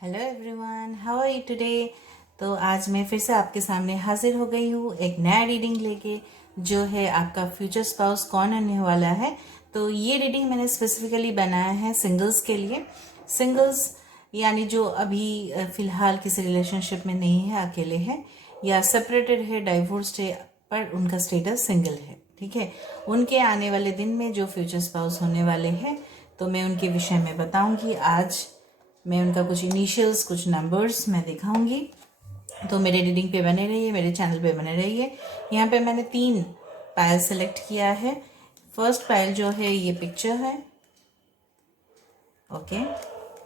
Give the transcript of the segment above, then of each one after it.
Hello everyone, how are you today. तो आज मैं फिर से आपके सामने हाजिर हो गई हूँ एक नया रीडिंग लेके, जो है आपका फ्यूचर स्पाउस कौन होने वाला है। तो ये रीडिंग मैंने स्पेसिफिकली बनाया है सिंगल्स के लिए। सिंगल्स यानी जो अभी फ़िलहाल किसी रिलेशनशिप में नहीं है, अकेले है या सेपरेटेड है, डाइवोर्स्ड है, पर उनका स्टेटस सिंगल है। ठीक है, उनके आने वाले दिन में जो फ्यूचर स्पाउस होने वाले हैं, तो मैं उनके विषय में बताऊंगी। आज मैं उनका कुछ इनिशियल्स, कुछ नंबर्स मैं दिखाऊंगी। तो मेरे रीडिंग पे बने रहिए, मेरे चैनल पे बने रहिए। यहाँ पे मैंने 3 पायल सेलेक्ट किया है। फर्स्ट पायल जो है ये पिक्चर है, ओके।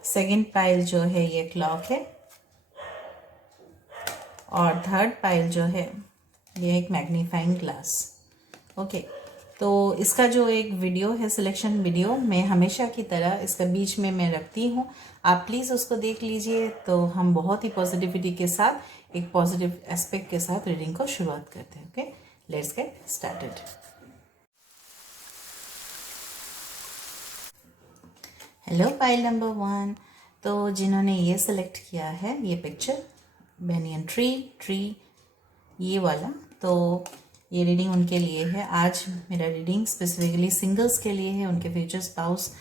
सेकंड पायल जो है ये क्लॉक है, और थर्ड पायल जो है ये एक मैग्नीफाइंग ग्लास, ओके। तो इसका जो एक वीडियो है, सिलेक्शन वीडियो, मैं हमेशा की तरह इसका बीच में मैं रखती हूँ, आप प्लीज़ उसको देख लीजिए। तो हम बहुत ही पॉजिटिविटी के साथ, एक पॉजिटिव एस्पेक्ट के साथ रीडिंग को शुरुआत करते हैं। Okay, let's get started. Hello pile number 1। तो जिन्होंने ये सेलेक्ट किया है, ये पिक्चर बेनियन ट्री ये वाला, तो ये रीडिंग उनके लिए है। आज मेरा रीडिंग स्पेसिफिकली सिंगल्स के लिए है, उनके फ्यूचर स्पाउस,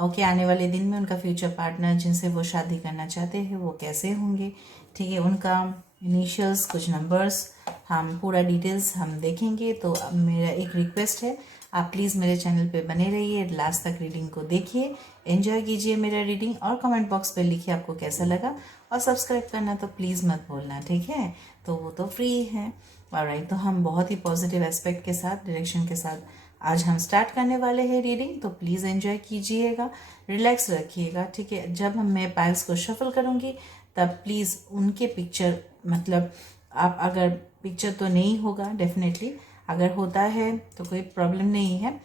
ओके। आने वाले दिन में उनका फ्यूचर पार्टनर जिनसे वो शादी करना चाहते हैं वो कैसे होंगे, ठीक है। उनका इनिशियल्स, कुछ नंबर्स, हम पूरा डिटेल्स हम देखेंगे। तो अब मेरा एक रिक्वेस्ट है, आप प्लीज़ मेरे चैनल पे बने रहिए, लास्ट तक रीडिंग को देखिए, एंजॉय कीजिए मेरा रीडिंग, और कमेंट बॉक्स पे लिखिए आपको कैसा लगा। और सब्सक्राइब करना तो प्लीज़ मत भूलना, ठीक है। तो वो तो फ्री है। ऑलराइट, तो हम बहुत ही पॉजिटिव एस्पेक्ट के साथ, डायरेक्शन के साथ आज हम स्टार्ट करने वाले हैं रीडिंग। तो प्लीज़ एंजॉय कीजिएगा, रिलैक्स रखिएगा, ठीक है। जब मैं पाइल्स को शफल करूँगी तब प्लीज़ उनके पिक्चर, मतलब आप अगर पिक्चर तो नहीं होगा डेफिनेटली, अगर होता है तो कोई प्रॉब्लम नहीं है।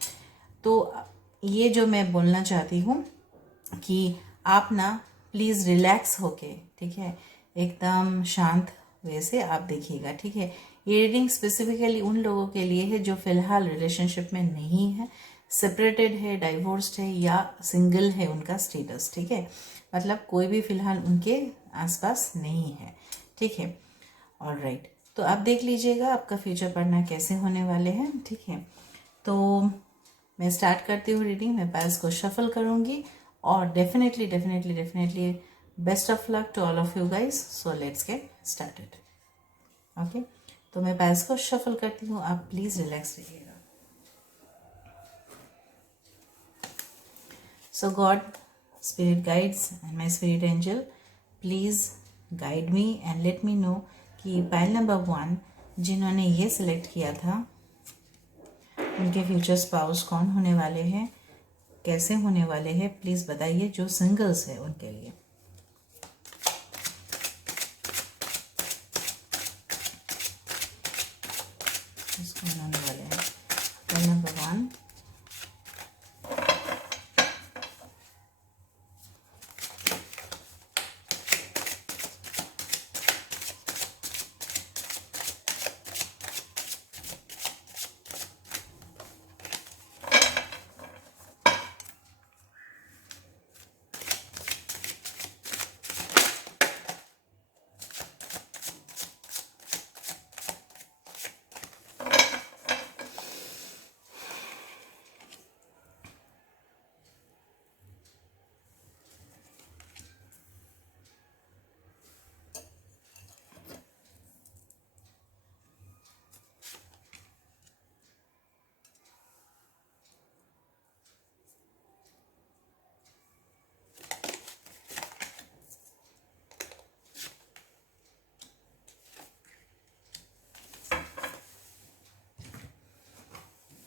तो ये जो मैं बोलना चाहती हूँ कि आप ना प्लीज़ रिलैक्स होके, ठीक है, एकदम शांत वे से आप देखिएगा, ठीक है। ये रीडिंग स्पेसिफिकली उन लोगों के लिए है जो फिलहाल रिलेशनशिप में नहीं है, सेपरेटेड है, डाइवोर्स्ड है, या सिंगल है उनका स्टेटस, ठीक है। मतलब कोई भी फिलहाल उनके आसपास नहीं है, ठीक है। ऑलराइट, तो आप देख लीजिएगा आपका फ्यूचर पार्टनर कैसे होने वाले हैं, ठीक है। तो मैं स्टार्ट करती हूँ रीडिंग। मैं पाइल्स को शफल करूँगी, और definitely definitely definitely best of luck to all of you guys. So let's get started, okay. तो मैं पाइल्स को शफल करती हूँ, आप प्लीज़ रिलैक्स रहिएगा। So God, spirit guides and my spirit angel, please guide me and let me know कि pile number 1 जिन्होंने ये सिलेक्ट किया था, उनके फ्यूचर स्पाउस कौन होने वाले हैं, कैसे होने वाले हैं, प्लीज़ बताइए। जो सिंगल्स है उनके लिए कौन होने वाले हैं। पाइल नंबर 1,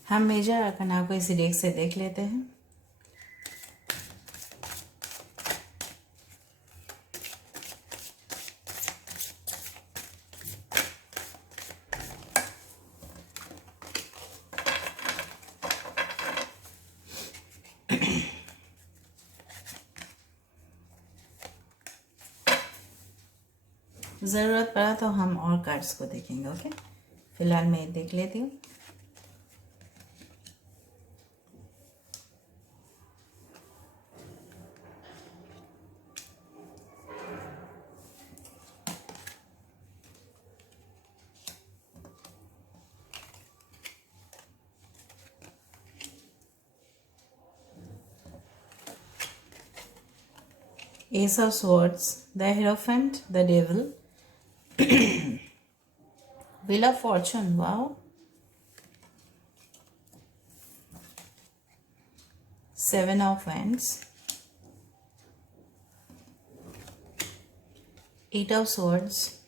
हम मेजर अरकाना को इसी डेक से देख लेते हैं। ज़रूरत पड़ा तो हम और कार्ड्स को देखेंगे, ओके। फिलहाल मैं देख लेती हूँ। Ace of Swords, the Hierophant, the Devil, Wheel of Fortune, wow, Seven of Wands, Eight of Swords,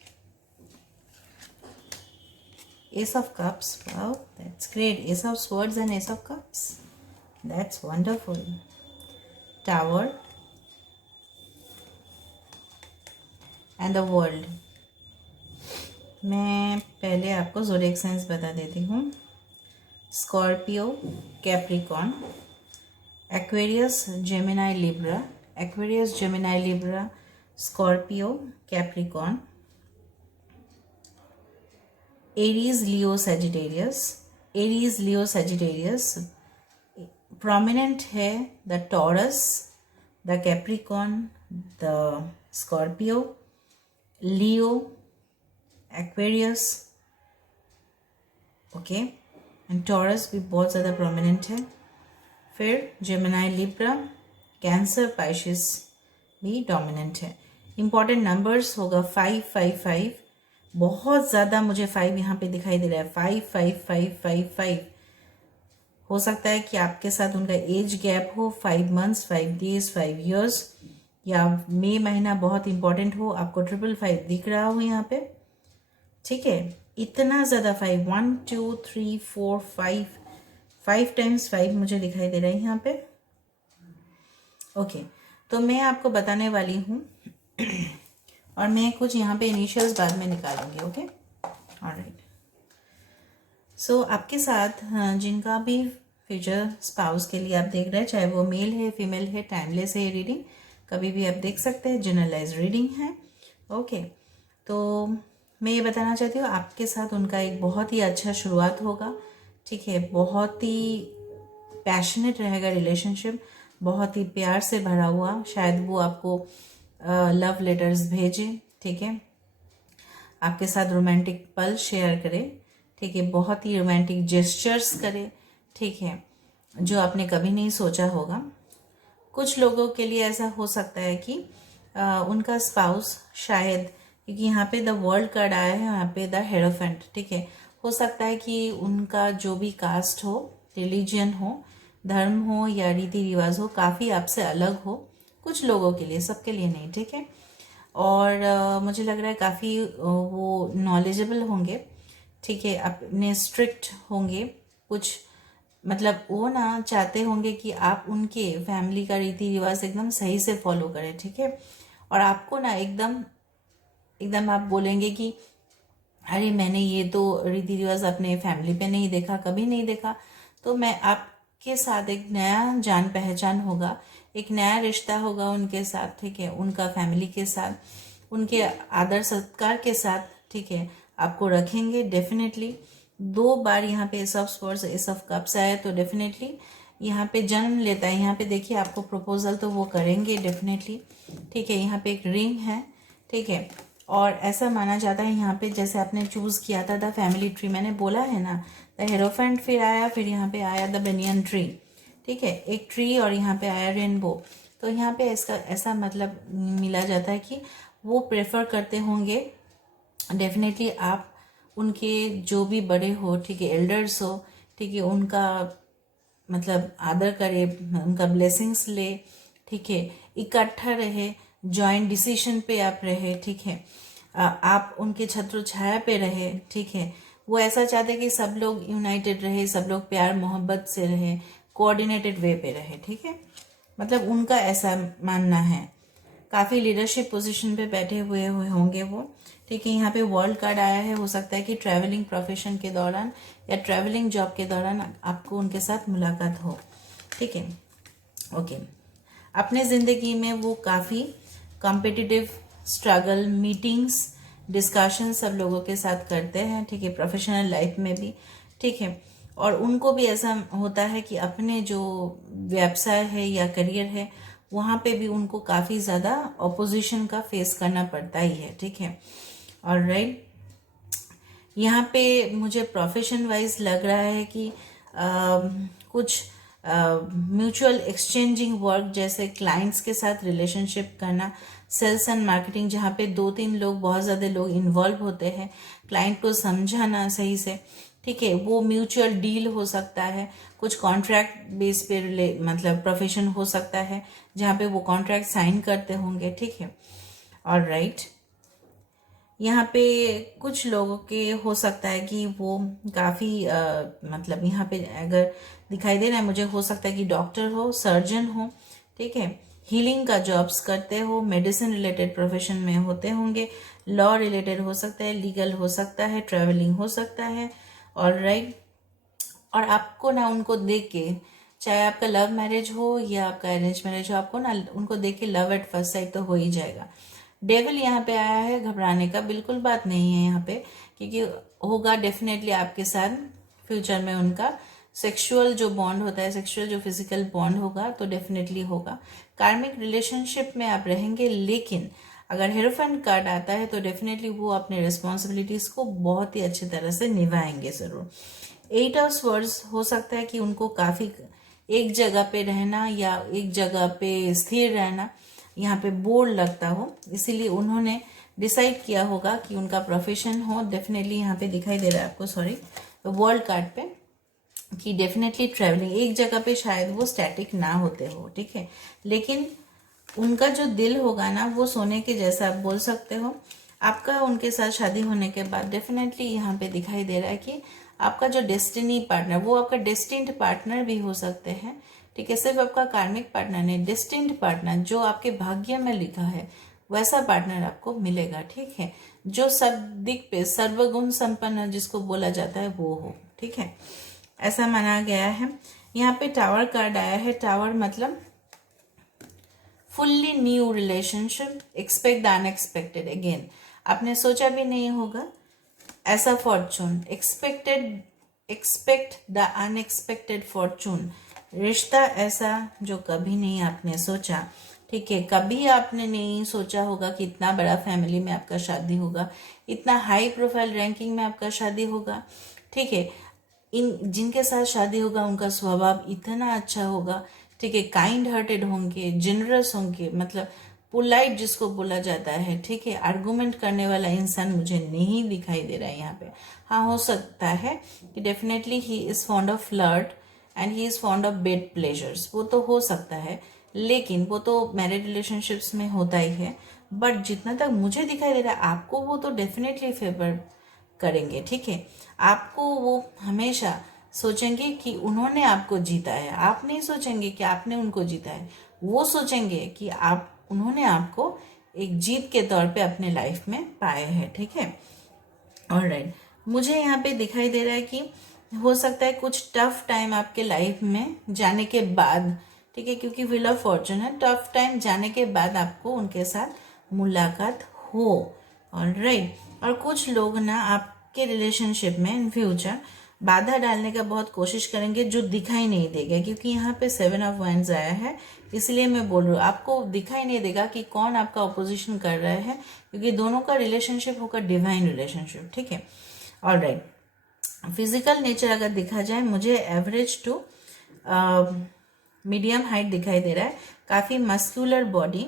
Ace of Cups, wow, that's great. Ace of Swords and Ace of Cups, that's wonderful. Tower and the World. मैं पहले आपको zodiac science बता देती हूँ. Scorpio, Capricorn, Aquarius, Gemini, Libra. Aquarius, Gemini, Libra, Scorpio, Capricorn. Aries, Leo, Sagittarius. Aries, Leo, Sagittarius. Prominent है the Taurus, the Capricorn, the Scorpio, Leo, Aquarius, okay, and Taurus भी बहुत ज़्यादा प्रोमिनेंट है. फिर Gemini, Libra, cancer, पाइशिस भी dominant है. Important numbers होगा 555. बहुत ज़्यादा मुझे 5 यहाँ पे दिखाई दे रहा है. 55555. हो सकता है कि आपके साथ उनका एज गैप हो 5 months, 5 days, 5 years, या मई महीना बहुत इंपॉर्टेंट हो. आपको 555 दिख रहा हो यहाँ पे, ठीक है. इतना ज़्यादा 5, 1 2 3 4 5 टाइम्स 5 मुझे दिखाई दे रहा है यहाँ पे. ओके, तो मैं आपको बताने वाली हूँ और मैं कुछ यहाँ पे इनिशियल्स बाद में निकालूंगी. Okay, alright. सो आपके साथ जिनका भी फ्यूचर स्पाउस के लिए आप देख रहे हैं, चाहे वो मेल है, फीमेल है, टाइमलेस है, रीडिंग कभी भी आप देख सकते हैं. जनरलाइज रीडिंग है. ओके, तो मैं ये बताना चाहती हूँ आपके साथ उनका एक बहुत ही अच्छा शुरुआत होगा, ठीक है. बहुत ही पैशनेट रहेगा रिलेशनशिप, बहुत ही प्यार से भरा हुआ. शायद वो आपको लव लेटर्स भेजे, ठीक है, आपके साथ रोमांटिक पल शेयर करे, ठीक है, बहुत ही रोमांटिक जेस्चर्स करे, ठीक है, जो आपने कभी नहीं सोचा होगा. कुछ लोगों के लिए ऐसा हो सकता है कि उनका स्पाउस शायद, क्योंकि यहाँ पे द वर्ल्ड कार्ड आया है, यहाँ पे द हेरोफेंट, ठीक है, हो सकता है कि उनका जो भी कास्ट हो, रिलीजन हो, धर्म हो या रीति रिवाज हो, काफ़ी आपसे अलग हो. कुछ लोगों के लिए, सबके लिए नहीं, ठीक है. और मुझे लग रहा है काफ़ी वो नॉलेजेबल होंगे, ठीक है, अपने स्ट्रिक्ट होंगे. कुछ मतलब वो ना चाहते होंगे कि आप उनके फैमिली का रीति रिवाज एकदम सही से फॉलो करें, ठीक है. और आपको ना एकदम आप बोलेंगे कि अरे मैंने ये तो रीति रिवाज अपने फैमिली पे नहीं देखा, कभी नहीं देखा, तो मैं आपके साथ एक नया जान पहचान होगा, एक नया रिश्ता होगा उनके साथ, ठीक है, उनका फैमिली के साथ, उनके आदर सत्कार के साथ, ठीक है, आपको रखेंगे डेफिनेटली. 2 बार यहाँ पे S of swords, S of cups आया, तो डेफिनेटली यहाँ पे जन्म लेता है. यहाँ पे देखिए आपको प्रपोजल तो वो करेंगे डेफिनेटली, ठीक है. यहाँ पे एक रिंग है, ठीक है, और ऐसा माना जाता है यहाँ पे जैसे आपने चूज किया था द फैमिली ट्री, मैंने बोला है ना, द हेरोफेंट फिर आया, फिर यहाँ पे आया द बनियन ट्री, ठीक है, एक ट्री, और यहाँ पे आया रेनबो. तो यहाँ पे इसका ऐसा मतलब मिला जाता है कि वो प्रेफर करते होंगे डेफिनेटली आप उनके जो भी बड़े हो, ठीक है, एल्डर्स हो, ठीक है, उनका मतलब आदर करे, उनका ब्लेसिंग्स ले, ठीक है, इकट्ठा रहे, जॉइंट डिसीजन पे आप रहे, ठीक है, आप उनके छत्र छाया पे रहे, ठीक है. वो ऐसा चाहते कि सब लोग यूनाइटेड रहे, सब लोग प्यार मोहब्बत से रहे, कोऑर्डिनेटेड वे पे रहे, ठीक है. मतलब उनका ऐसा मानना है. काफ़ी लीडरशिप पोजीशन पे बैठे हुए होंगे वो, ठीक है. यहाँ पे वर्ल्ड कार्ड आया है, हो सकता है कि ट्रैवलिंग प्रोफेशन के दौरान या ट्रैवलिंग जॉब के दौरान आपको उनके साथ मुलाकात हो, ठीक है. ओके, अपने ज़िंदगी में वो काफ़ी कॉम्पिटिटिव स्ट्रगल, मीटिंग्स, डिस्कशन सब लोगों के साथ करते हैं, ठीक है, प्रोफेशनल लाइफ में भी, ठीक है. और उनको भी ऐसा होता है कि अपने जो व्यवसाय है या करियर है वहाँ पे भी उनको काफ़ी ज़्यादा ऑपोजिशन का फेस करना पड़ता ही है, ठीक है. ऑलराइट, यहाँ पे मुझे प्रोफेशन वाइज लग रहा है कि कुछ म्यूचुअल एक्सचेंजिंग वर्क, जैसे क्लाइंट्स के साथ रिलेशनशिप करना, सेल्स एंड मार्केटिंग जहाँ पे 2-3 लोग, बहुत ज़्यादा लोग इन्वॉल्व होते हैं, क्लाइंट को समझाना सही से, ठीक है। वो म्यूचुअल डील हो सकता है, कुछ कॉन्ट्रैक्ट बेस पे मतलब प्रोफेशन हो सकता है जहाँ पे वो कॉन्ट्रैक्ट साइन करते होंगे, ठीक है। और राइट, यहाँ पे कुछ लोगों के हो सकता है कि वो काफ़ी मतलब यहाँ पे अगर दिखाई दे रहा है मुझे, हो सकता है कि डॉक्टर हो, सर्जन हो, ठीक है, हीलिंग का जॉब्स करते हो, मेडिसिन रिलेटेड प्रोफेशन में होते होंगे, लॉ रिलेटेड हो सकता है, लीगल हो सकता है, ट्रैवलिंग हो सकता है। और राइट, और आपको ना उनको देख के, चाहे आपका लव मैरिज हो या आपका अरेंज मैरिज हो, आपको ना उनको देख के लव एट फर्स्ट साइट तो हो ही जाएगा। डेविल यहाँ पे आया है, घबराने का बिल्कुल बात नहीं है यहाँ पे, क्योंकि होगा डेफिनेटली आपके साथ फ्यूचर में उनका सेक्सुअल जो बॉन्ड होता है, सेक्सुअल जो फिजिकल बॉन्ड होगा तो डेफिनेटली होगा। कार्मिक रिलेशनशिप में आप रहेंगे, लेकिन अगर हेरोफेंट कार्ड आता है तो डेफिनेटली वो अपने रिस्पॉन्सिबिलिटीज को बहुत ही अच्छी तरह से निभाएंगे ज़रूर। 8 ऑफ स्वर्ड्स हो सकता है कि उनको काफ़ी एक जगह पे रहना या एक जगह पे स्थिर रहना यहाँ पे बोर लगता हो, इसीलिए उन्होंने डिसाइड किया होगा कि उनका प्रोफेशन हो, डेफिनेटली यहाँ पे दिखाई दे रहा है आपको, सॉरी, वर्ल्ड कार्ड पे, कि डेफिनेटली ट्रैवलिंग, एक जगह पे शायद वो स्टैटिक ना होते हो, ठीक है, लेकिन उनका जो दिल होगा ना वो सोने के जैसा, आप बोल सकते हो। आपका उनके साथ शादी होने के बाद डेफिनेटली यहाँ पे दिखाई दे रहा है कि आपका जो डेस्टिनी पार्टनर, वो आपका डेस्टिन्ड पार्टनर भी हो सकते हैं, ठीक है। सिर्फ आपका कार्मिक पार्टनर नहीं, डेस्टिन्ड पार्टनर जो आपके भाग्य में लिखा है वैसा पार्टनर आपको मिलेगा, ठीक है, जो सब दिक पे सर्वगुण संपन्न जिसको बोला जाता है वो हो, ठीक है, ऐसा माना गया है। यहाँ पे टावर कार्ड आया है, टावर मतलब fully new relationship, expect the unexpected, again आपने सोचा भी नहीं होगा ऐसा Fortune, expect the unexpected Fortune, रिश्ता ऐसा जो कभी नहीं आपने सोचा, ठीक है, कभी आपने नहीं सोचा होगा कि इतना बड़ा फैमिली में आपका शादी होगा, इतना हाई प्रोफाइल रैंकिंग में आपका शादी होगा, ठीक है, इन जिनके साथ शादी होगा उनका स्वभाव इतना अच्छा होगा, ठीक है, काइंड हार्टेड होंगे, जनरस होंगे, मतलब पोलाइट जिसको बोला जाता है, ठीक है, आर्गुमेंट करने वाला इंसान मुझे नहीं दिखाई दे रहा है यहाँ पे। हाँ, हो सकता है कि definitely he is fond of flirt and he is fond of bed pleasures, वो तो हो सकता है, लेकिन वो तो मैरिड रिलेशनशिप्स में होता ही है, बट जितना तक मुझे दिखाई दे रहा है आपको वो तो डेफिनेटली फेवर करेंगे, ठीक है, आपको वो हमेशा सोचेंगे कि उन्होंने आपको जीता है, आप नहीं सोचेंगे कि आपने उनको जीता है, वो सोचेंगे कि आप उन्होंने आपको एक जीत के तौर पे अपने लाइफ में पाए हैं, ठीक है। ऑलराइट, मुझे यहाँ पे दिखाई दे रहा है कि हो सकता है कुछ टफ टाइम आपके लाइफ में जाने के बाद, ठीक है, क्योंकि व्हील ऑफ फॉर्चून है, टफ टाइम जाने के बाद आपको उनके साथ मुलाकात हो। ऑलराइट, और कुछ लोग ना आपके रिलेशनशिप में इन फ्यूचर बाधा डालने का बहुत कोशिश करेंगे जो दिखाई नहीं देगा, क्योंकि यहाँ पे 7 ऑफ वाइंड्स आया है, इसलिए मैं बोल रही हूँ आपको दिखाई नहीं देगा कि कौन आपका ऑपोजिशन कर रहा है, क्योंकि दोनों का रिलेशनशिप होगा डिवाइन रिलेशनशिप, ठीक है। ऑलराइट, फिजिकल नेचर अगर देखा जाए मुझे एवरेज टू मीडियम हाइट दिखाई दे रहा है, काफ़ी मस्कुलर बॉडी,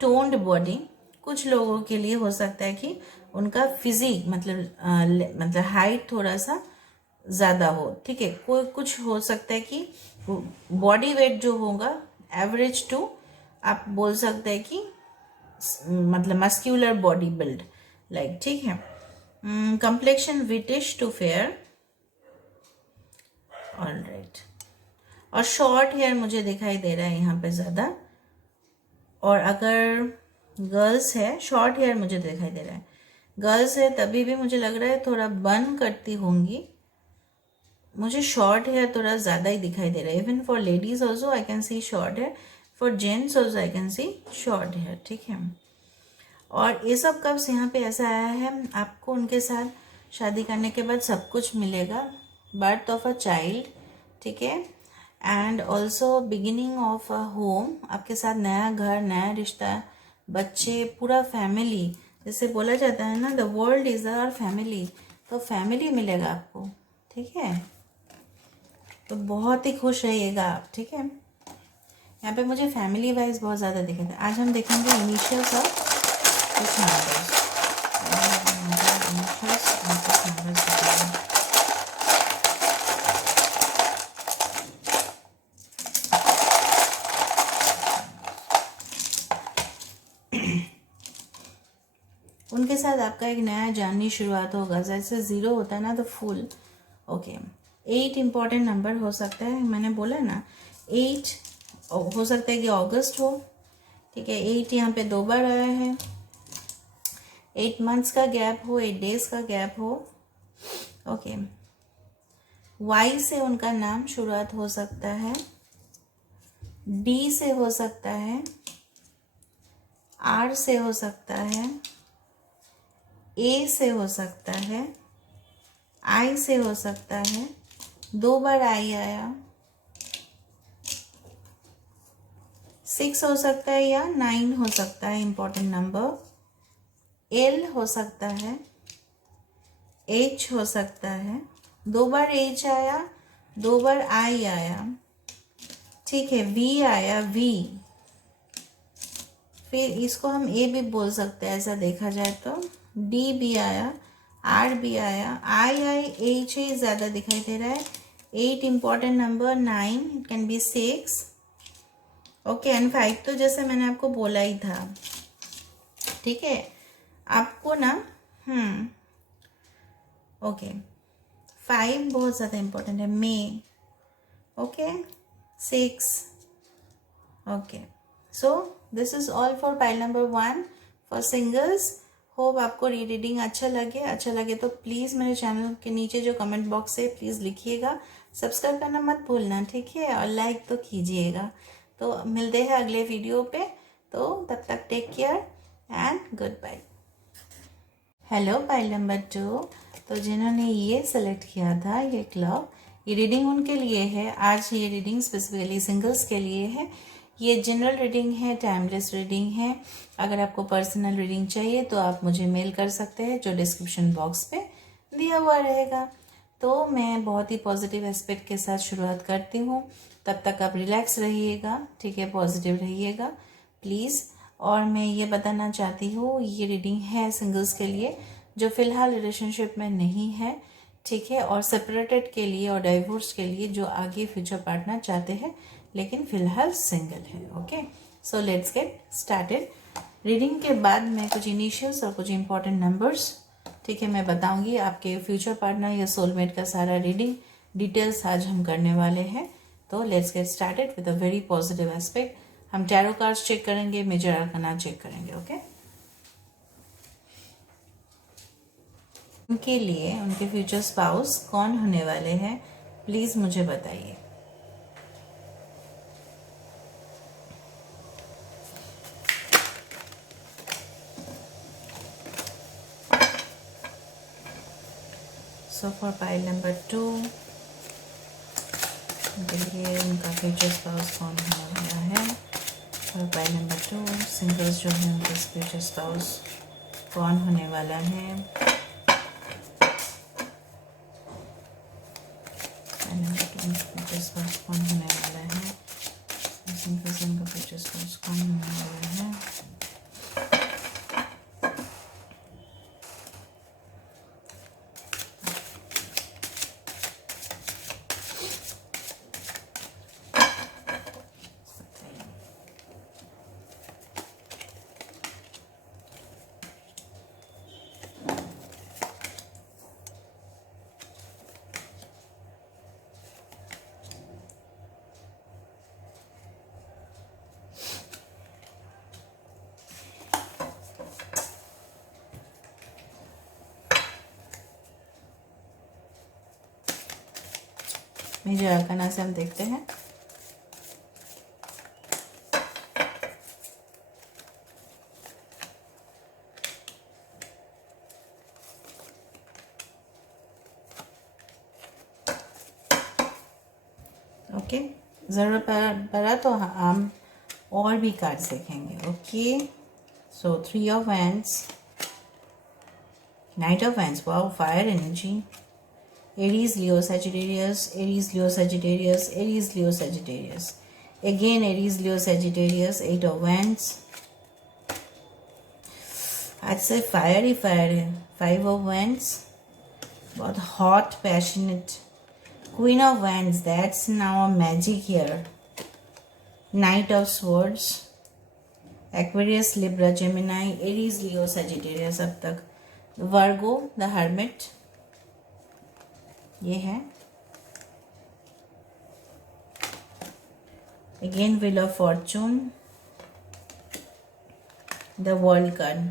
टोन्ड बॉडी, कुछ लोगों के लिए हो सकता है कि उनका फिजिक मतलब हाइट थोड़ा सा ज़्यादा हो, ठीक है, कोई कुछ हो सकता है कि बॉडी वेट जो होगा एवरेज टू, आप बोल सकते हैं कि मतलब मस्क्यूलर बॉडी बिल्ड लाइक, ठीक है, complexion wheatish to fair, alright, और शॉर्ट हेयर मुझे दिखाई दे रहा है यहाँ पे ज़्यादा, और अगर गर्ल्स है शॉर्ट हेयर मुझे दिखाई दे रहा है, गर्ल्स है तभी भी मुझे लग रहा है थोड़ा बन करती होंगी, मुझे शॉर्ट हेयर थोड़ा ज़्यादा ही दिखाई दे रहा है, even for ladies also I can see short hair, for gents also I can see short hair, ठीक है। और ये सब कब्स यहाँ पे ऐसा आया है, आपको उनके साथ शादी करने के बाद सब कुछ मिलेगा, बर्थ ऑफ अ चाइल्ड, ठीक है, and also beginning of a home, आपके साथ नया घर, नया रिश्ता, बच्चे, पूरा फैमिली, जैसे बोला जाता है ना the world is our family, तो फैमिली मिलेगा आपको, ठीक है। तो बहुत ही खुश रहिएगा आप, ठीक है। यहाँ पे मुझे फैमिली वाइज बहुत ज़्यादा दिखे थे। आज हम देखेंगे इनिशियल्स और कुछ नंबर्स। इनिशियल्स और कुछ नंबर्स दिखेंगे। उनके साथ आपका एक नया जर्नी शुरुआत होगा। जैसे 0 होता है ना तो फुल। ओके 8 इम्पॉर्टेंट नंबर हो सकता है, मैंने बोला ना 8 हो सकता है कि अगस्त हो, ठीक है। 8 यहाँ पे 2 बार आया है। 8 मंथ्स का गैप हो, 8 डेज का गैप हो। ओके वाई से उनका नाम शुरुआत हो सकता है, डी से हो सकता है, आर से हो सकता है, ए से हो सकता है, आई से हो सकता है। 2 बार आई आया। 6 हो सकता है या 9 हो सकता है इम्पोर्टेंट नंबर। एल हो सकता है, एच हो सकता है। 2 बार एच आया, 2 बार आई आया, ठीक है। वी आया, वी, फिर इसको हम ए भी बोल सकते हैं ऐसा देखा जाए तो। डी भी आया, आर भी आया, आई आई एच ही ज़्यादा दिखाई दे रहा है। 8 important number, 9 it can be 6। Okay and 5 तो जैसे मैंने आपको बोला ही था, ठीक है। आपको ना ओके 5 बहुत ज़्यादा इम्पोर्टेंट है। May, okay 6। Okay so this is all for pile number 1 for singles. Hope आपको रीडिंग अच्छा लगे तो प्लीज़ मेरे चैनल के नीचे जो कमेंट बॉक्स है प्लीज़ लिखिएगा। सब्सक्राइब करना मत भूलना, ठीक है, और लाइक तो कीजिएगा। तो मिलते हैं अगले वीडियो पे, तो तब तक take care and goodbye. Hello pile number 2, तो जिन्होंने ये सेलेक्ट किया था ये क्लब, ये रीडिंग उनके लिए है। आज ये रीडिंग स्पेसिफिकली सिंगल्स के लिए है। ये जनरल रीडिंग है, टाइमलेस रीडिंग है। अगर आपको पर्सनल रीडिंग चाहिए तो आप मुझे मेल कर सकते हैं, जो डिस्क्रिप्शन बॉक्स पे दिया हुआ रहेगा। तो मैं बहुत ही पॉजिटिव एस्पेक्ट के साथ शुरुआत करती हूँ। तब तक आप रिलैक्स रहिएगा, ठीक है, पॉजिटिव रहिएगा प्लीज़। और मैं ये बताना चाहती हूँ ये रीडिंग है सिंगल्स के लिए जो फ़िलहाल रिलेशनशिप में नहीं है, ठीक है, और सेपरेटेड के लिए और डाइवोर्स के लिए जो आगे फ्यूचर पार्टनर चाहते हैं लेकिन फ़िलहाल सिंगल है। Okay so let's get started. Reading के बाद मैं कुछ इनिशियल्स और कुछ इंपॉर्टेंट नंबर्स, ठीक है, मैं बताऊंगी। आपके फ्यूचर पार्टनर या सोलमेट का सारा रीडिंग डिटेल्स आज हम करने वाले हैं। तो let's get started with a very positive aspect. हम टैरो कार्ड्स चेक करेंगे, मेजर आर्काना चेक करेंगे। ओके उनके लिए उनके फ्यूचर स्पाउस कौन होने वाले हैं प्लीज़ मुझे बताइए। सो फॉर पाइल नंबर 2 देखिए उनका फ्यूचर स्पाउस कौन होने वाला है। और पाइल नंबर 2 सिंगल्स जो है उनके फ्यूचर स्पाउस कौन होने वाला है। पाइल नंबर 2 फ्यूचर स्पाउस कौन होने वाला है। सिंगल्स उनका फ्यूचर स्पाउस कौन होने वाला है। मेजर आर्काना से हम देखते हैं। ओके ज़रूरत पड़ा तो हम और भी कार्ड्स देखेंगे। Okay so 3 of wands, night of wands, wow fire energy, Aries, Leo, Sagittarius, Aries, Leo, Sagittarius, Aries, Leo, Sagittarius. Again Aries, Leo, Sagittarius, 8 of Wands. आज से फायर ही फायर है. 5 of Wands, बहुत hot, passionate. Queen of Wands, that's now a magic here. Knight of Swords, Aquarius, Libra, Gemini, Aries, Leo, Sagittarius अब तक. Virgo, the Hermit, ये है. Again Wheel of Fortune, the World card.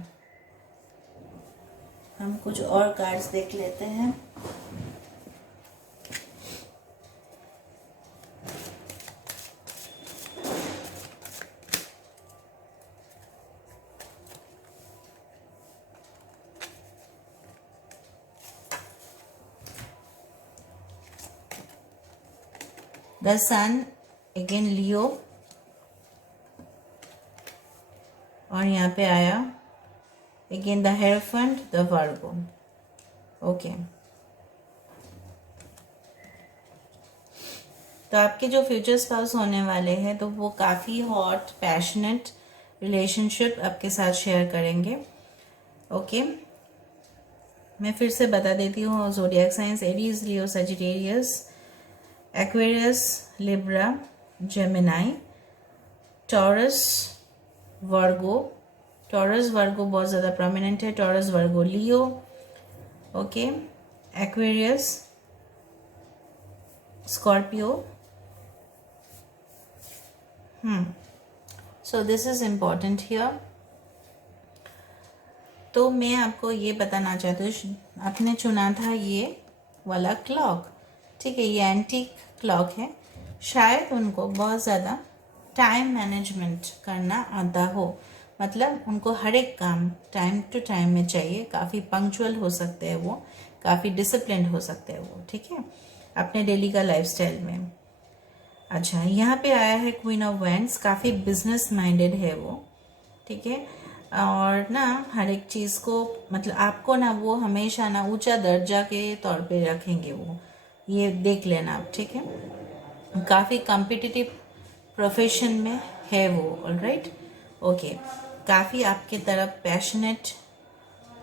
हम कुछ और cards देख लेते हैं. The Sun, again Leo, और यहाँ पे आया again the Hierophant, the Virgo. Okay, तो आपके जो फ्यूचर स्पाउस होने वाले हैं तो वो काफ़ी हॉट पैशनेट रिलेशनशिप आपके साथ शेयर करेंगे. ओके, मैं फिर से बता देती हूँ. Zodiac science Aries, Leo, Sagittarius, Aquarius, Libra, Gemini, Taurus, Virgo. Taurus Virgo बहुत ज़्यादा प्रोमिनेंट है. Taurus, Virgo, Leo. Okay, Aquarius, Scorpio. So this is important here. तो मैं आपको ये बताना चाहती हूँ, आपने चुना था ये वाला क्लॉक, ठीक है, ये एंटीक क्लॉक है. शायद उनको बहुत ज़्यादा टाइम मैनेजमेंट करना आता हो, मतलब उनको हर एक काम टाइम टू टाइम में चाहिए. काफ़ी पंक्चुअल हो सकते हैं वो, काफ़ी डिसिप्लिन हो सकते हैं वो, ठीक है, अपने डेली का लाइफस्टाइल में. अच्छा, यहाँ पे आया है क्वीन ऑफ वैंड्स. काफ़ी बिजनेस माइंडेड है वो, ठीक है, और ना हर एक चीज़ को, मतलब आपको ना वो हमेशा ना ऊंचा दर्जा के तौर पे रखेंगे वो, ये देख लेना आप, ठीक है. काफ़ी कॉम्पिटिटिव प्रोफेशन में है वो. ऑलराइट, ओके, काफ़ी आपके तरफ पैशनेट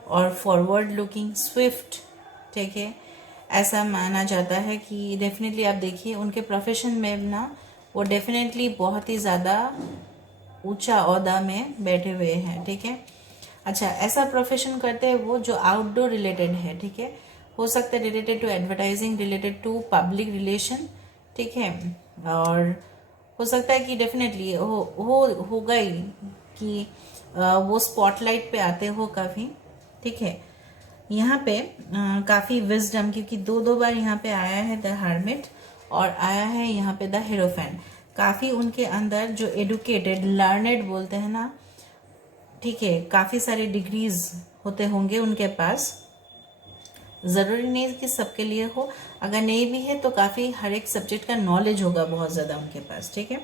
और फॉरवर्ड लुकिंग, स्विफ्ट, ठीक है, ऐसा माना जाता है कि डेफिनेटली आप देखिए उनके प्रोफेशन में ना वो डेफिनेटली बहुत ही ज़्यादा ऊंचा ओहदा में बैठे हुए हैं, ठीक है. अच्छा, ऐसा प्रोफेशन करते हैं वो जो आउटडोर रिलेटेड है, ठीक है, हो सकता है related to advertising, related to public relation, ठीक है, और हो सकता है कि डेफिनेटली होगा ही कि वो स्पॉटलाइट पे आते हो काफ़ी, ठीक है. यहाँ पे काफ़ी विजडम, क्योंकि दो बार यहाँ पे आया है द हर्मिट और आया है यहाँ पे द हीरोफेंट. काफ़ी उनके अंदर जो एडुकेटेड, लर्नेड बोलते हैं ना, ठीक है, काफ़ी सारे डिग्रीज होते होंगे उनके पास. ज़रूरी नहीं कि सबके लिए हो, अगर नहीं भी है तो काफ़ी हर एक सब्जेक्ट का नॉलेज होगा बहुत ज़्यादा उनके पास, ठीक है.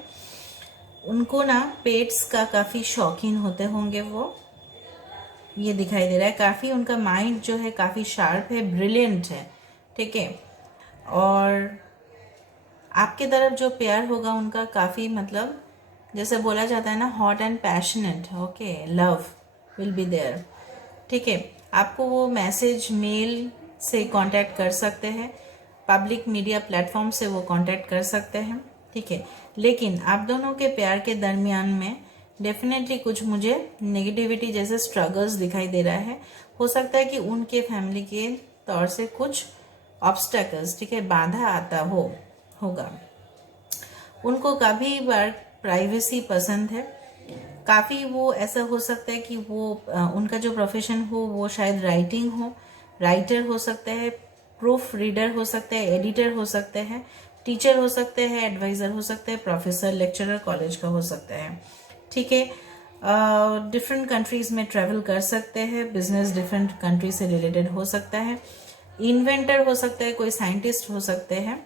उनको ना पेट्स का काफ़ी शौकीन होते होंगे वो, ये दिखाई दे रहा है. काफ़ी उनका माइंड जो है काफ़ी शार्प है, ब्रिलियंट है, ठीक है. और आपके तरफ जो प्यार होगा उनका काफ़ी, मतलब जैसे बोला जाता है ना, hot and passionate. Okay, love will be there, ठीक है. आपको वो मैसेज, मेल से कांटेक्ट कर सकते हैं, पब्लिक मीडिया प्लेटफॉर्म से वो कांटेक्ट कर सकते हैं, ठीक है. लेकिन आप दोनों के प्यार के दरमियान में डेफिनेटली कुछ मुझे नेगेटिविटी जैसे स्ट्रगल्स दिखाई दे रहा है. हो सकता है कि उनके फैमिली के तौर से कुछ ऑब्स्टेकल्स, ठीक है, बाधा आता होगा. उनको काफ़ी बार प्राइवेसी पसंद है. काफ़ी वो ऐसा हो सकता है कि वो उनका जो प्रोफेशन हो वो शायद राइटिंग हो, राइटर हो सकता है, प्रूफ रीडर हो सकता है, एडिटर हो सकते हैं, टीचर हो सकते हैं, एडवाइज़र हो सकते हैं, प्रोफेसर, लेक्चरर कॉलेज का हो सकता है, ठीक है. डिफरेंट कंट्रीज़ में ट्रैवल कर सकते हैं, बिजनेस डिफरेंट कंट्री से रिलेटेड हो सकता है, इन्वेंटर हो सकता है, कोई साइंटिस्ट हो सकते हैं.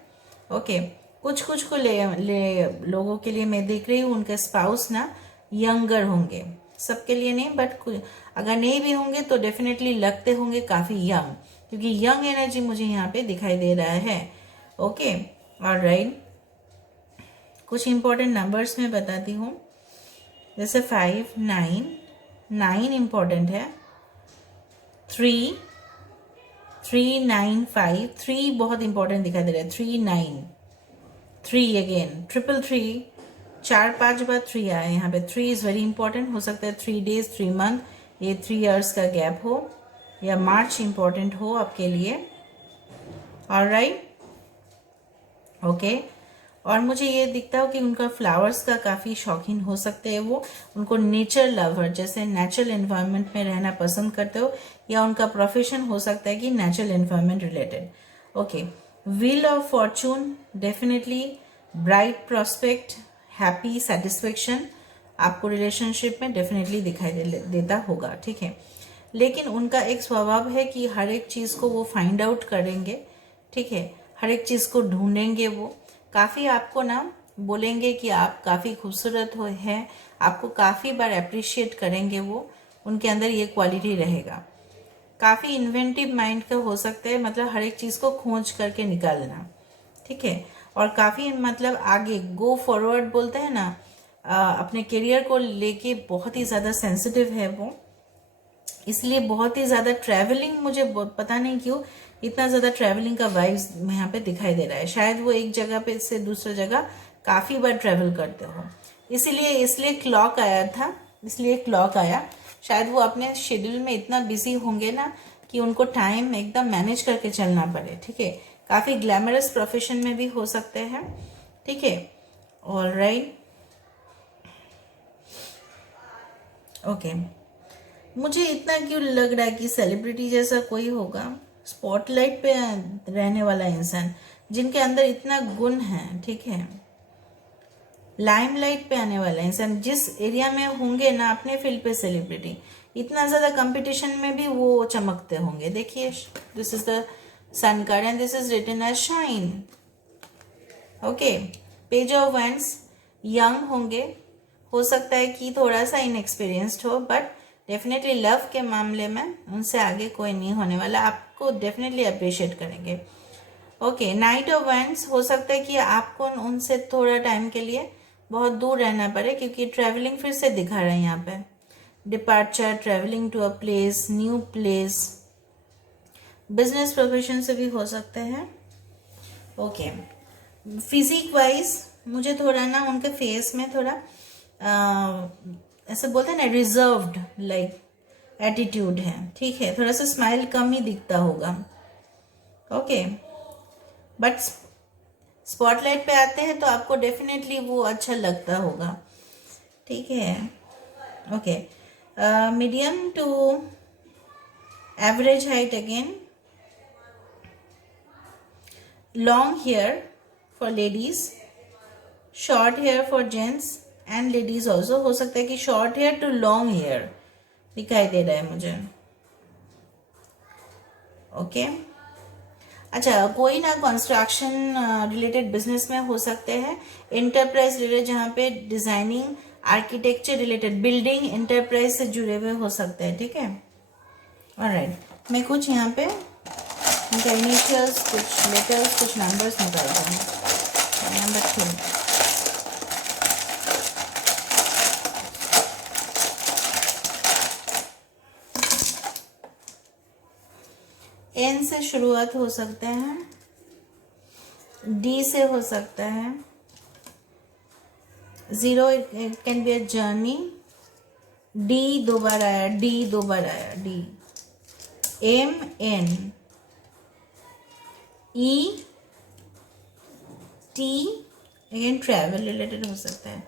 ओके, कुछ को ले लोगों के लिए मैं देख रही हूँ उनके स्पाउस ना यंगर होंगे, सबके लिए नहीं, बट अगर नहीं भी होंगे तो डेफिनेटली लगते होंगे काफ़ी यंग, क्योंकि यंग एनर्जी मुझे यहाँ पे दिखाई दे रहा है। Okay, alright. कुछ इंपॉर्टेंट नंबर्स में बताती हूँ, जैसे 5, 9 इम्पॉर्टेंट है, 3, 3, 9, 5, 3 बहुत इंपॉर्टेंट दिखाई दे रहा है, 3, 9, 3 अगेन, 333, 4-5 बार 3 आया यहाँ पे। 3 इज़ वेरी इंपॉर्टेंट, हो सकता है 3 डेज 3 मंथ, ये 3 इयर्स का गैप हो, या मार्च इंपॉर्टेंट हो आपके लिए। Alright, okay. और मुझे ये दिखता हो कि उनका फ्लावर्स का काफ़ी शौकीन हो सकते हैं वो, उनको नेचर लवर, जैसे नेचुरल एनवायरनमेंट में रहना पसंद करते हो, या उनका प्रोफेशन हो सकता है कि natural environment related. Okay, wheel of Fortune definitely, bright prospect, happy, satisfaction आपको रिलेशनशिप में डेफिनेटली दिखाई देता होगा, ठीक है। लेकिन उनका एक स्वभाव है कि हर एक चीज़ को वो फाइंड आउट करेंगे, ठीक है, हर एक चीज़ को ढूंढेंगे वो, काफ़ी आपको ना बोलेंगे कि आप काफ़ी खूबसूरत हो हैं, आपको काफ़ी बार अप्रिशिएट करेंगे वो, उनके अंदर ये क्वालिटी रहेगा। काफ़ी इन्वेंटिव माइंड का हो सकता है, मतलब हर एक चीज़ को खोज करके निकालना, ठीक है। और काफ़ी मतलब आगे गो फॉरवर्ड बोलते हैं ना, अपने करियर को लेके बहुत ही ज़्यादा सेंसिटिव है वो, इसलिए बहुत ही ज़्यादा ट्रैवलिंग, मुझे पता नहीं क्यों इतना ज़्यादा ट्रैवलिंग का वाइब्स यहाँ पे दिखाई दे रहा है। शायद वो एक जगह पे से दूसरी जगह काफ़ी बार ट्रैवल करते हो, इसलिए क्लॉक आया था, इसलिए क्लॉक आया। शायद वो अपने शेड्यूल में इतना बिजी होंगे ना कि उनको टाइम एकदम मैनेज करके चलना पड़े, ठीक है। काफ़ी ग्लैमरस प्रोफेशन में भी हो सकते हैं, ठीक है। Alright, okay. मुझे इतना क्यों लग रहा है कि सेलिब्रिटी जैसा कोई होगा, स्पॉटलाइट पे रहने वाला इंसान, जिनके अंदर इतना गुण है, ठीक है, लाइमलाइट पे आने वाला इंसान, जिस एरिया में होंगे ना अपने फील्ड पे सेलिब्रिटी, इतना ज़्यादा कंपटीशन में भी वो चमकते होंगे। देखिए, this is the sun card and this is written as shine. Okay, page of wands, young होंगे, हो सकता है कि थोड़ा सा इनएक्सपीरियंस्ड हो, बट डेफिनेटली लव के मामले में उनसे आगे कोई नहीं होने वाला, आपको डेफिनेटली अप्रिशिएट करेंगे। ओके, नाइट ऑफ वैंड्स, हो सकता है कि आपको उनसे थोड़ा टाइम के लिए बहुत दूर रहना पड़े, क्योंकि ट्रैवलिंग फिर से दिखा रहे हैं यहाँ पे, departure, travelling to a place, new place, business profession से भी हो सकते हैं। ओके, फिजिक वाइज मुझे थोड़ा ना उनके फेस में थोड़ा ऐसे बोलते हैं ना रिजर्व्ड लाइक एटीट्यूड है, ठीक है, थोड़ा सा स्माइल कम ही दिखता होगा। ओके, बट स्पॉटलाइट पे आते हैं तो आपको डेफिनेटली वो अच्छा लगता होगा, ठीक है। Okay, medium to average height again, long hair for ladies, short hair for gents and ladies also, हो सकता है कि short hair to long hair दिखाई दे रहा है मुझे। ओके, अच्छा, कोई ना कंस्ट्रक्शन रिलेटेड बिजनेस में हो सकते हैं, इंटरप्राइज रिलेटेड, जहाँ पे designing, architecture related, building enterprise से जुड़े हुए हो सकते हैं, ठीक है। ऑलराइट, मैं कुछ यहाँ पे उनका इनिशियल्स, कुछ लेटर्स, कुछ नंबर्स निकालता हूँ। नंबर 3, एन से शुरुआत हो सकते हैं, डी से हो सकता है, 0 it can be a journey, D 2 बार आया, डी 2 बार आया, डी, एम, एन, ई, टी, अगेन ट्रैवल रिलेटेड हो सकता है,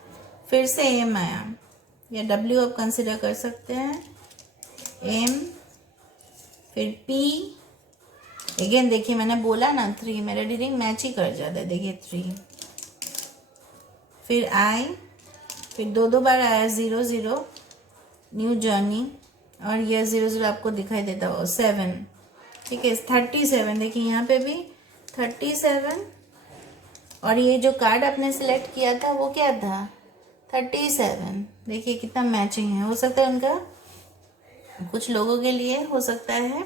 फिर से एम आया, या डब्ल्यू आप कंसिडर कर सकते हैं, एम, फिर पी, अगेन देखिए मैंने बोला ना 3, मेरा रीडिंग मैच ही कर जाता है, देखिए 3, फिर आई, फिर 2 बार आया 0, 0, न्यू जर्नी, और ये 0, 0 आपको दिखाई देता हो, 7, ठीक है, 37, देखिए यहाँ पे भी 37, और ये जो कार्ड आपने सिलेक्ट किया था वो क्या था, 37, देखिए कितना मैचिंग है। हो सकता है उनका कुछ लोगों के लिए हो सकता है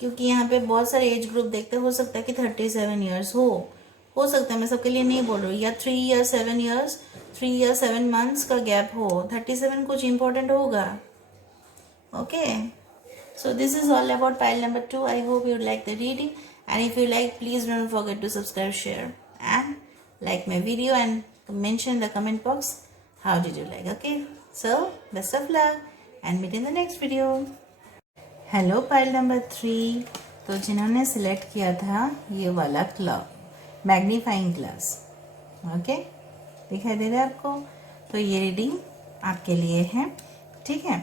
क्योंकि यहाँ पे बहुत सारे एज ग्रुप देखते हो सकता है कि 37 ईयर्स हो सकता है, मैं सबके लिए नहीं बोल रही हूँ, या 3 या 7 ईयर्स, 3 या 7 मंथ्स का गैप हो, 37 कुछ इंपॉर्टेंट होगा. Okay, so this is all about pile number 2. I hope you like the reading, and if you like, please don't forget to subscribe, share, and like my video, and mention in the comment box how did you like. Okay, so best of luck and meet in the next video. Hello pile number 3. तो जिन्होंने select किया था ये वाला club magnifying glass, okay, दिखाई दे रहा है आपको. तो ये रीडिंग आपके लिए है, ठीक है.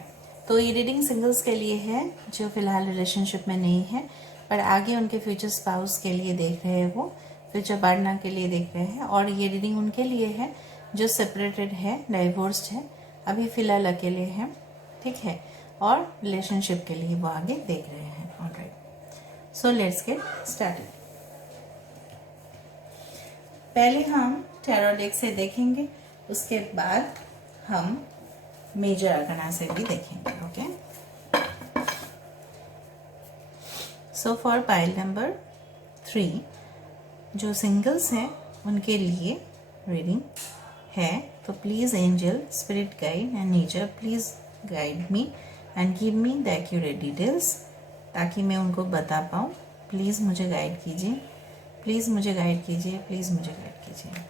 तो ये रीडिंग सिंगल्स के लिए है जो फिलहाल रिलेशनशिप में नहीं है, पर आगे उनके फ्यूचर स्पाउस के लिए देख रहे हैं, वो फ्यूचर पार्टनर के लिए देख रहे हैं. और ये रीडिंग उनके लिए है जो सेपरेटेड है, डाइवोर्स्ड है, अभी फिलहाल अकेले हैं, ठीक है, और रिलेशनशिप के लिए वो आगे देख रहे हैं. Alright, so let's get started. पहले हम टैरो डेक से देखेंगे, उसके बाद हम मेजर आर्कना से भी देखेंगे. Okay, so for pile number 3 जो सिंगल्स हैं उनके लिए रीडिंग है. तो please angel, spirit guide and nature, please guide me and give me the accurate details, ताकि मैं उनको बता पाऊँ. प्लीज़ मुझे गाइड कीजिए, प्लीज़ मुझे गाइड कीजिए, प्लीज़ मुझे गाइड कीजिए.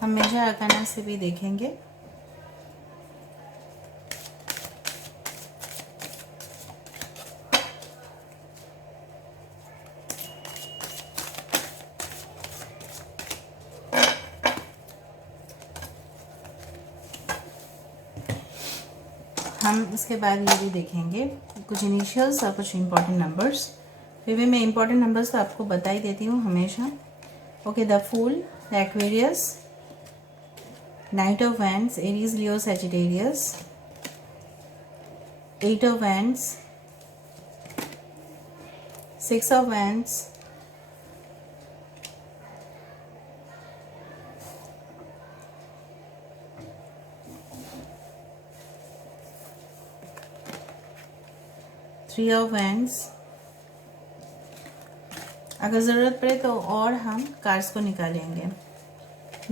हम मेजर आर्काना से भी देखेंगे. हम इसके बाद ये भी देखेंगे कुछ इनिशियल्स और कुछ इम्पोर्टेंट नंबर्स. फिर भी मैं इम्पोर्टेंट नंबर्स तो आपको बता ही देती हूँ हमेशा. Okay, the fool, the Aquarius, Knight of Wands, Aries, Leo, Sagittarius, 8 of Wands, 6 of Wands, 3 of Wands. अगर ज़रूरत पड़े तो और हम कार्ड्स को निकालेंगे.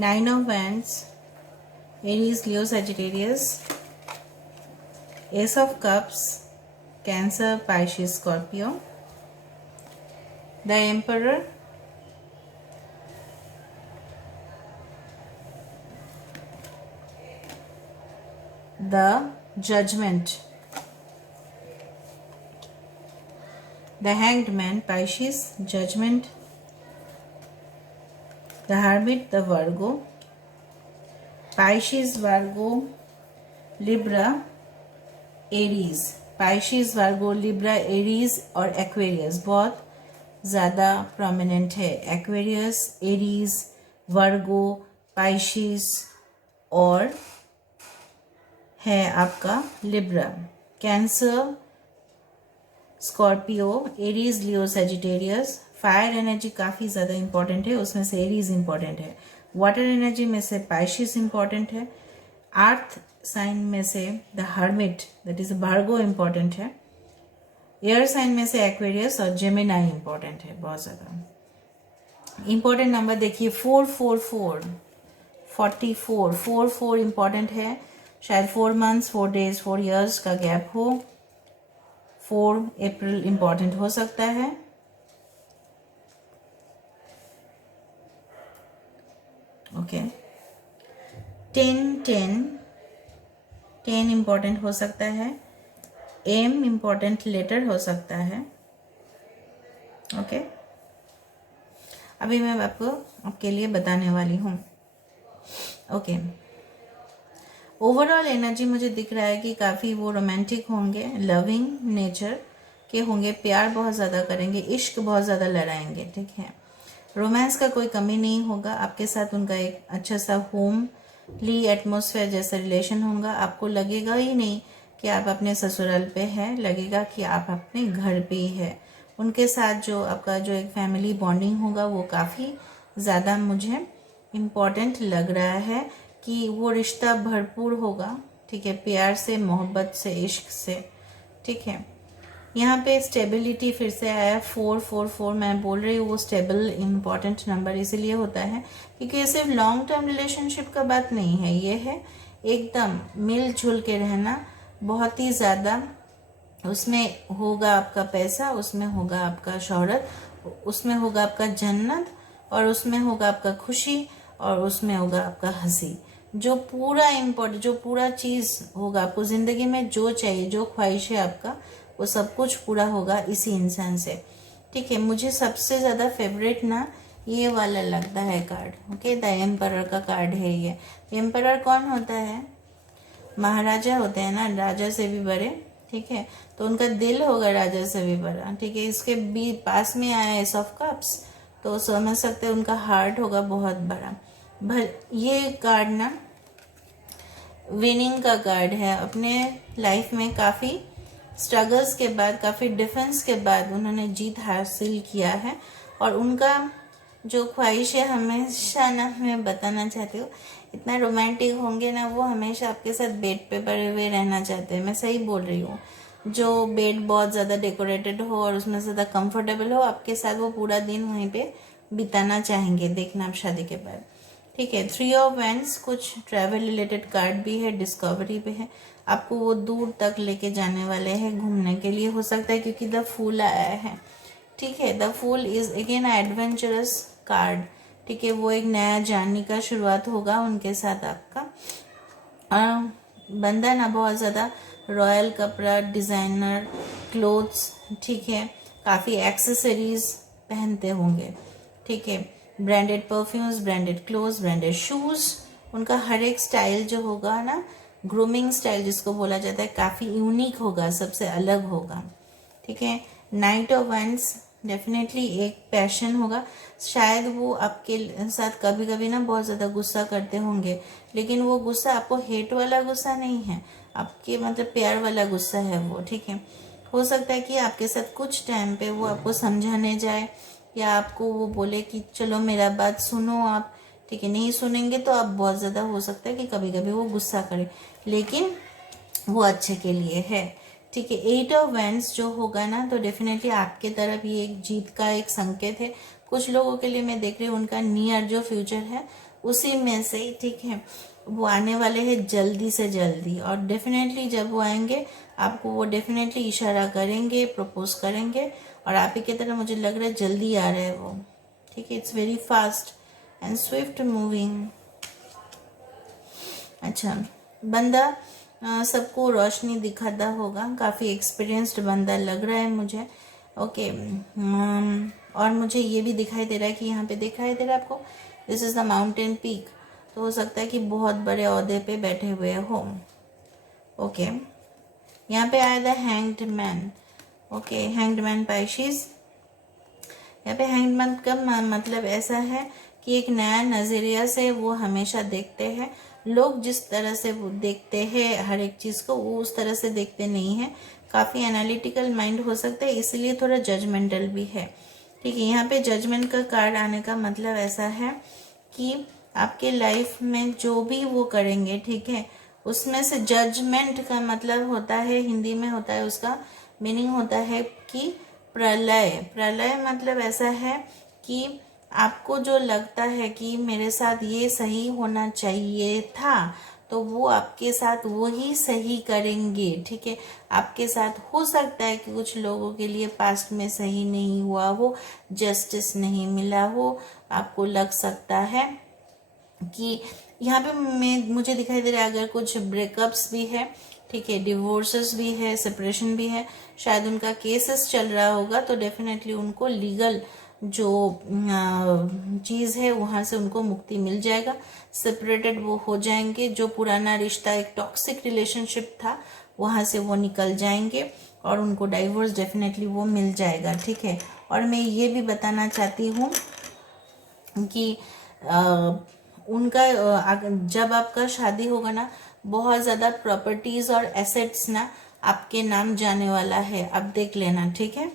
9 of Wands, Aries, Leo, Sagittarius, Ace of Cups, Cancer, Pisces, Scorpio, the Emperor, the Judgment, the Hanged Man, Pisces, Judgment, the Hermit, the Virgo, Pisces, Virgo, Libra, Aries. Pisces, Virgo, Libra, Aries और Aquarius बहुत ज़्यादा prominent है. Aquarius, Aries, Virgo, Pisces और है आपका Libra. Cancer, Scorpio, Aries, Leo, Sagittarius. Fire energy काफ़ी ज़्यादा important है, उसमें से एरीज इंपॉर्टेंट है. वाटर एनर्जी में से पाइशिस इंपॉर्टेंट है. अर्थ साइन में से the hermit that is Bhargo important है. एयर साइन में से एक्वेरियस और जेमिनाई इंपॉर्टेंट है, बहुत ज़्यादा इंपॉर्टेंट नंबर देखिए 444 44 44 इंपॉर्टेंट है, शायद 4 मंथ्स 4 डेज 4 ईयर्स का गैप हो, 4 अप्रैल इंपॉर्टेंट हो सकता है। ओके 10 इंपॉर्टेंट हो सकता है, एम इंपॉर्टेंट लेटर हो सकता है। ओके अभी मैं आपको आपके लिए बताने वाली हूँ। ओके ओवरऑल एनर्जी मुझे दिख रहा है कि काफ़ी वो रोमांटिक होंगे, लविंग नेचर के होंगे, प्यार बहुत ज़्यादा करेंगे, इश्क बहुत ज़्यादा लड़ाएंगे, ठीक है। रोमांस का कोई कमी नहीं होगा, आपके साथ उनका एक अच्छा सा होमली एटमॉस्फेयर जैसा रिलेशन होगा। आपको लगेगा ही नहीं कि आप अपने ससुराल पे हैं, लगेगा कि आप अपने घर पे ही है। उनके साथ जो आपका जो एक फैमिली बॉन्डिंग होगा वो काफ़ी ज़्यादा मुझे इम्पॉर्टेंट लग रहा है कि वो रिश्ता भरपूर होगा, ठीक है, प्यार से, मोहब्बत से, इश्क से, ठीक है। यहाँ पे स्टेबिलिटी फिर से आया 444, मैं बोल रही हूँ वो स्टेबल इम्पॉर्टेंट नंबर इसीलिए होता है क्योंकि ये सिर्फ लॉन्ग टर्म रिलेशनशिप का बात नहीं है, ये है एकदम मिलजुल के रहना, बहुत ही ज़्यादा। उसमें होगा आपका पैसा, उसमें होगा आपका शोहरत, उसमें होगा आपका जन्नत, और उसमें होगा आपका खुशी, और उसमें होगा आपका हंसी। जो पूरा इम्पोर्टेंट, जो पूरा चीज़ होगा आपको ज़िंदगी में, जो चाहिए, जो ख्वाहिश है आपका, वो सब कुछ पूरा होगा इसी इंसान से, ठीक है। मुझे सबसे ज़्यादा फेवरेट ना ये वाला लगता है कार्ड। ओके द एम्परर का कार्ड है ये। एम्परर कौन होता है? महाराजा होते हैं ना, राजा से भी बड़े, ठीक है। तो उनका दिल होगा राजा से भी बड़ा, ठीक है। इसके भी पास में आया एस ऑफ कप्स, तो समझ सकते हैं उनका हार्ट होगा बहुत बड़ा। ये कार्ड ना विनिंग का कार्ड है। अपने लाइफ में काफ़ी स्ट्रगल्स के बाद, काफ़ी डिफेंस के बाद उन्होंने जीत हासिल किया है, और उनका जो ख्वाहिश है हमेशा ना, मैं बताना चाहती हूँ, इतना रोमांटिक होंगे ना वो, हमेशा आपके साथ बेड पे पड़े हुए रहना चाहते हैं। मैं सही बोल रही हूँ, जो बेड बहुत ज़्यादा डेकोरेटेड हो और उसमें ज़्यादा कंफर्टेबल हो, आपके साथ वो पूरा दिन वहीं पे बिताना चाहेंगे, देखना आप शादी के बाद, ठीक है। 3 ऑफ वैंड्स कुछ ट्रैवल रिलेटेड कार्ड भी है, डिस्कवरी भी है, आपको वो दूर तक लेके जाने वाले हैं घूमने के लिए, हो सकता है क्योंकि द फूल आया है, ठीक है। The fool is again adventurous card, ठीक है। वो एक नया जर्नी का शुरुआत होगा उनके साथ आपका। बंदा ना बहुत ज़्यादा रॉयल कपड़ा, डिज़ाइनर क्लोथ्स, ठीक है, काफ़ी एक्सेसरीज पहनते होंगे, ठीक है। Branded perfumes, branded clothes, branded shoes, उनका हर एक स्टाइल जो होगा ना, ग्रूमिंग स्टाइल जिसको बोला जाता है, काफ़ी यूनिक होगा, सबसे अलग होगा, ठीक है। नाइट ऑफ वैंड्स डेफिनेटली एक पैशन होगा, शायद वो आपके साथ कभी कभी ना बहुत ज़्यादा गुस्सा करते होंगे, लेकिन वो गुस्सा आपको हेट वाला गुस्सा नहीं है, आपके मतलब प्यार वाला गुस्सा है वो, ठीक है। हो सकता है कि आपके साथ कुछ टाइम पे वो आपको समझाने जाए, या आपको वो बोले कि चलो मेरा बात सुनो आप, ठीक है। नहीं सुनेंगे तो आप बहुत ज़्यादा, हो सकता है कि कभी कभी वो गुस्सा करे, लेकिन वो अच्छे के लिए है, ठीक है। 8 ऑफ वैंड्स जो होगा ना, तो डेफिनेटली आपके तरफ ये एक जीत का एक संकेत है। कुछ लोगों के लिए मैं देख रही हूँ उनका नियर जो फ्यूचर है उसी में से, ठीक है, वो आने वाले हैं जल्दी से जल्दी, और डेफिनेटली जब वो आएंगे आपको वो डेफिनेटली इशारा करेंगे, प्रपोज करेंगे, और आप ही की तरह मुझे लग रहा है जल्दी आ रहा है वो, ठीक है। It's very fast and Swift moving. अच्छा, बंदा सबको रोशनी दिखाता होगा, काफ़ी एक्सपीरियंस्ड बंदा लग रहा है मुझे, ओके। और मुझे ये भी दिखाई दे रहा है कि यहाँ पे दिखाई दे रहा है आपको, this is the mountain peak, तो हो सकता है कि बहुत बड़े ओहदे पे बैठे हुए हो, ओके। यहाँ पे आया the hanged man, okay, hanged man Pisces. यहाँ पे हैंग्ड मैन का मतलब ऐसा है कि एक नया नज़रिया से वो हमेशा देखते हैं। लोग जिस तरह से वो देखते हैं हर एक चीज़ को, वो उस तरह से देखते नहीं हैं, काफ़ी एनालिटिकल माइंड हो सकता है, इसलिए थोड़ा जजमेंटल भी है, ठीक है। यहाँ पे जजमेंट का कार्ड आने का मतलब ऐसा है कि आपके लाइफ में जो भी वो करेंगे, ठीक है, उसमें से जजमेंट का मतलब होता है, हिंदी में होता है उसका मीनिंग होता है कि प्रलय। प्रलय मतलब ऐसा है कि आपको जो लगता है कि मेरे साथ ये सही होना चाहिए था, तो वो आपके साथ वो ही सही करेंगे। ठीक है, आपके साथ हो सकता है कि कुछ लोगों के लिए पास्ट में सही नहीं हुआ हो, जस्टिस नहीं मिला हो, आपको लग सकता है कि यहाँ पे मुझे दिखाई दे रहा है अगर कुछ ब्रेकअप्स भी है, ठीक है, डिवोर्सेस भी है, सेपरेशन भी है, शायद उनका केसेस चल रहा होगा, तो डेफिनेटली उनको लीगल जो चीज़ है वहाँ से उनको मुक्ति मिल जाएगा, सेपरेटेड वो हो जाएंगे, जो पुराना रिश्ता एक टॉक्सिक रिलेशनशिप था वहाँ से वो निकल जाएंगे और उनको डाइवोर्स डेफिनेटली वो मिल जाएगा। ठीक है, और मैं ये भी बताना चाहती हूँ कि उनका जब आपका शादी होगा ना, बहुत ज़्यादा प्रॉपर्टीज़ और एसेट्स ना आपके नाम जाने वाला है, आप देख लेना। ठीक है,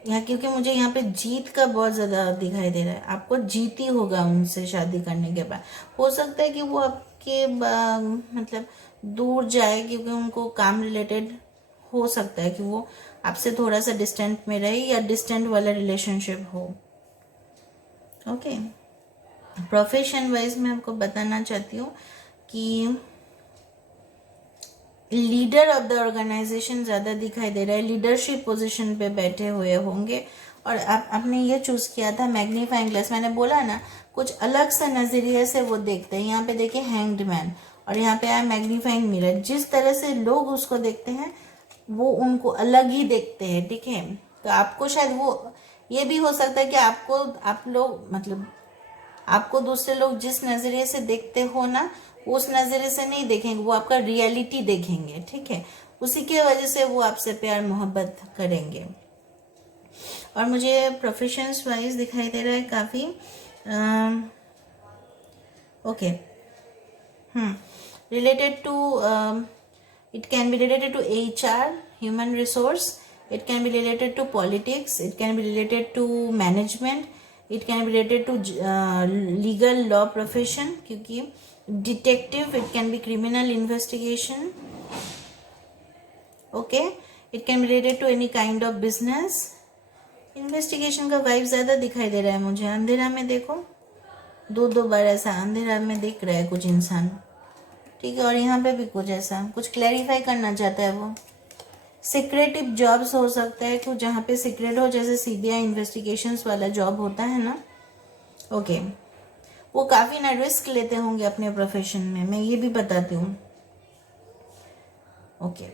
यहाँ क्योंकि मुझे यहाँ पे जीत का बहुत ज़्यादा दिखाई दे रहा है, आपको जीत ही होगा उनसे शादी करने के बाद। हो सकता है कि वो आपके मतलब दूर जाए, क्योंकि उनको काम रिलेटेड हो सकता है कि वो आपसे थोड़ा सा डिस्टेंट में रहे या डिस्टेंट वाला रिलेशनशिप हो। ओके, प्रोफेशन वाइज मैं आपको बताना चाहती हूँ कि लीडर ऑफ द ऑर्गेनाइजेशन ज़्यादा दिखाई दे रहा है, लीडरशिप पोजीशन पे बैठे हुए होंगे। और आपने ये चूज़ किया था मैग्नीफाइंग ग्लास, मैंने बोला ना कुछ अलग सा नज़रिए से वो देखते हैं। यहाँ पे देखिए हैंग्ड मैन और यहाँ पे आया मैग्नीफाइंग मिरर। जिस तरह से लोग उसको देखते हैं वो उनको अलग ही देखते हैं। ठीक है, तो आपको शायद वो ये भी हो सकता है कि आप लोग मतलब आपको दूसरे लोग जिस नज़रिए से देखते हो ना, उस नज़रिए से नहीं देखेंगे, वो आपका रियलिटी देखेंगे। ठीक है, उसी के वजह से वो आपसे प्यार मोहब्बत करेंगे। और मुझे प्रोफेशंस वाइज दिखाई दे रहा है काफ़ी okay related to it can be related to HR, human resource, it can be related to politics, it can be related to management, it can be related to legal law profession, क्योंकि detective, it can be criminal investigation. Okay, it can be related to any kind of business. Investigation का vibe ज़्यादा दिखाई दे रहा है मुझे। अंधेरा में देखो, दो बार ऐसा अंधेरा में दिख रहा है कुछ इंसान। ठीक है, और यहाँ पे भी कुछ ऐसा कुछ क्लैरिफाई करना चाहता है वो। सीक्रेटिव जॉब्स हो सकता है कुछ जहाँ पे सीक्रेट हो, जैसे सीबीआई इन्वेस्टिगेशंस वाला जॉब होता है ना। ओके, वो काफ़ी ना रिस्क लेते होंगे अपने प्रोफेशन में, मैं ये भी बताती हूँ। ओके,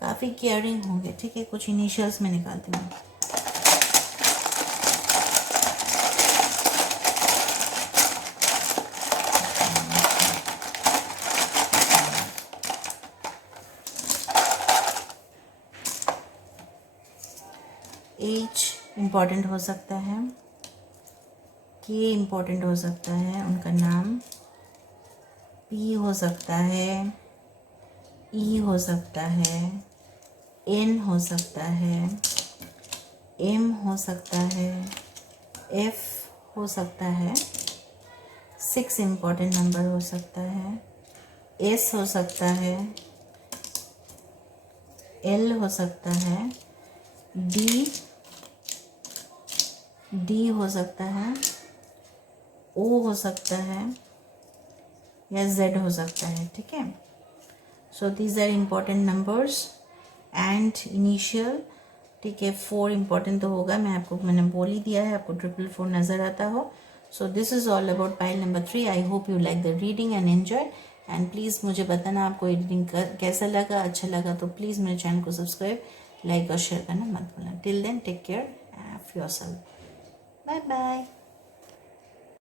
काफ़ी केयरिंग होंगे। ठीक है, कुछ इनिशियल्स में निकालती हूँ। एज इम्पॉर्टेंट हो सकता है, के इम्पॉर्टेंट हो सकता है, उनका नाम पी हो सकता है, ई हो सकता है, एन हो सकता है, एम हो सकता है, एफ हो सकता है, 6 इम्पॉर्टेंट नंबर हो सकता है, एस हो सकता है, एल हो सकता है, डी हो सकता है, ओ हो सकता है या जेड हो सकता है। ठीक है, so these are important numbers and initial. ठीक है, 4 इम्पॉर्टेंट तो होगा, मैंने बोल ही दिया है, आपको 444 नज़र आता हो। So this is all about pile number 3। I hope you like the reading and enjoy, and please मुझे बताना आपको रीडिंग कैसा लगा। अच्छा लगा तो प्लीज़ मेरे चैनल को सब्सक्राइब, लाइक और शेयर करना मत भूलना। Till then take care of yourself, bye bye.